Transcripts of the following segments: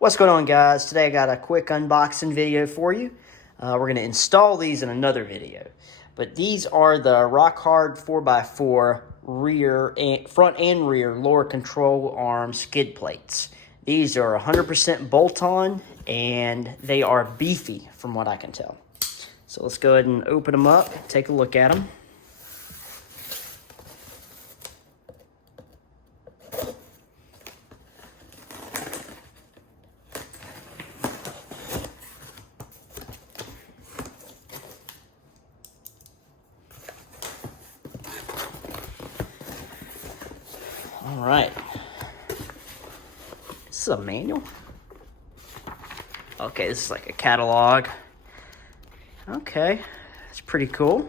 What's going on, guys? Today I got a quick unboxing video for you. We're going to install these in another video. But these are the Rock Hard 4x4 front and rear lower control arm skid plates. These are 100% bolt-on and they are beefy from what I can tell. So let's go ahead and open them up, take a look at them. All right, this is a manual. Okay, this is like a catalog. Okay, it's pretty cool.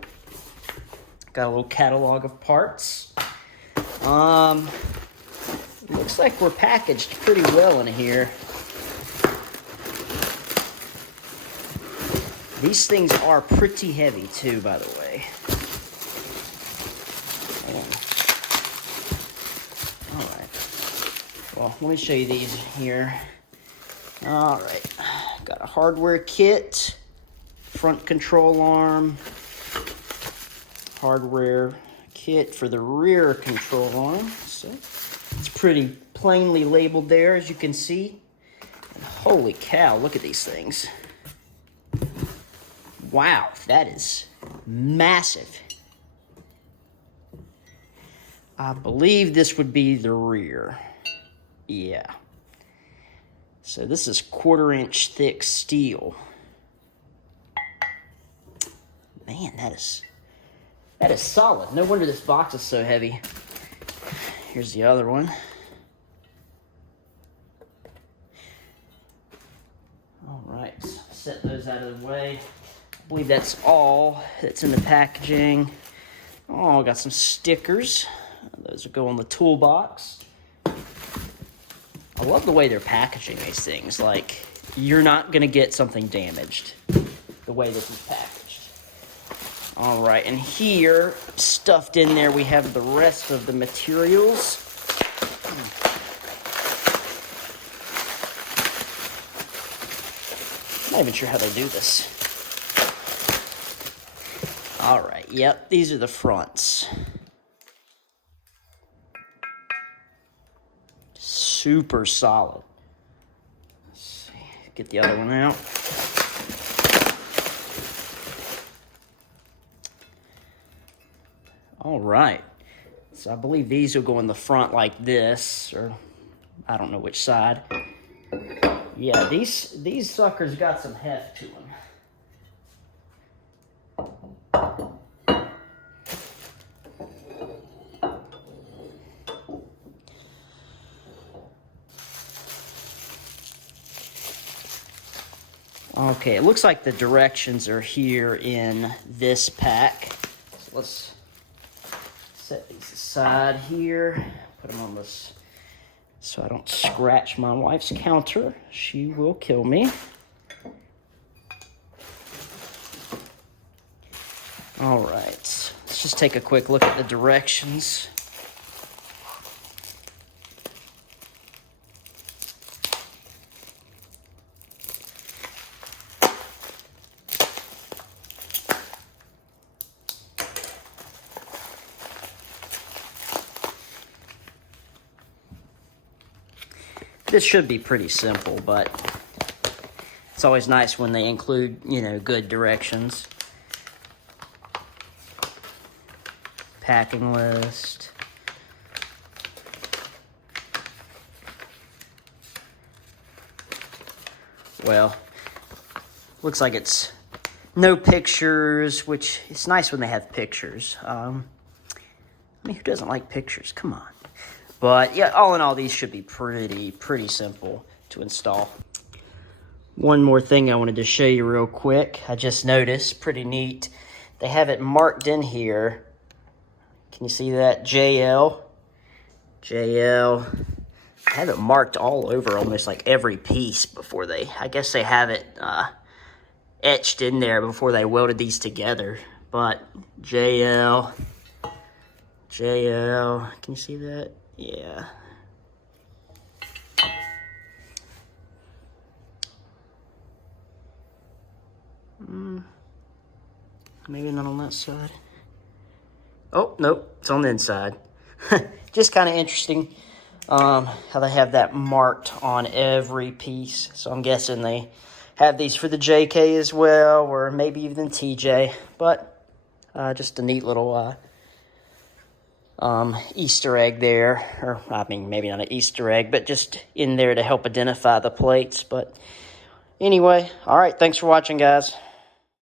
Got a little catalog of parts. Looks like we're packaged pretty well in here. These things are pretty heavy too, by the way. Well, let me show you these here. All right, got a hardware kit, front control arm, hardware kit for the rear control arm. So it's pretty plainly labeled there, as you can see. And holy cow, look at these things. Wow, that is massive. I believe this would be the rear. Yeah. So this is 1/4-inch thick steel. Man, that is solid. No wonder this box is so heavy. Here's the other one. All right, set those out of the way. I believe that's all that's in the packaging. Oh, got some stickers. Those will go on the toolbox. I love the way they're packaging these things. Like, you're not going to get something damaged the way this is packaged. All right, and here, stuffed in there, we have the rest of the materials. I'm not even sure how they do this. All right, yep, these are the fronts. Super solid. Let's see, get the other one out. All right, so I believe these will go in the front like this, or I don't know which side. Yeah, these suckers got some heft to them. Okay, it looks like the directions are here in this pack. So let's set these aside here. Put them on this so I don't scratch my wife's counter. She will kill me. All right, let's just take a quick look at the directions. This should be pretty simple, but it's always nice when they include, good directions. Packing list. Well, looks like it's no pictures, which it's nice when they have pictures. Who doesn't like pictures? Come on. But yeah, all in all, these should be pretty simple to install. One more thing I wanted to show you real quick. I just noticed, pretty neat. They have it marked in here. Can you see that? JL. JL. I have it marked all over almost like every piece before I guess they have it etched in there before they welded these together. But JL. JL. Can you see that? Yeah. Maybe not on that side. Oh, nope, it's on the inside. Just kind of interesting how they have that marked on every piece. So I'm guessing they have these for the JK as well, or maybe even TJ. But just a neat little Easter egg there. Or, I mean, maybe not an Easter egg, but just in there to help identify the plates. But anyway, all right, thanks for watching, guys.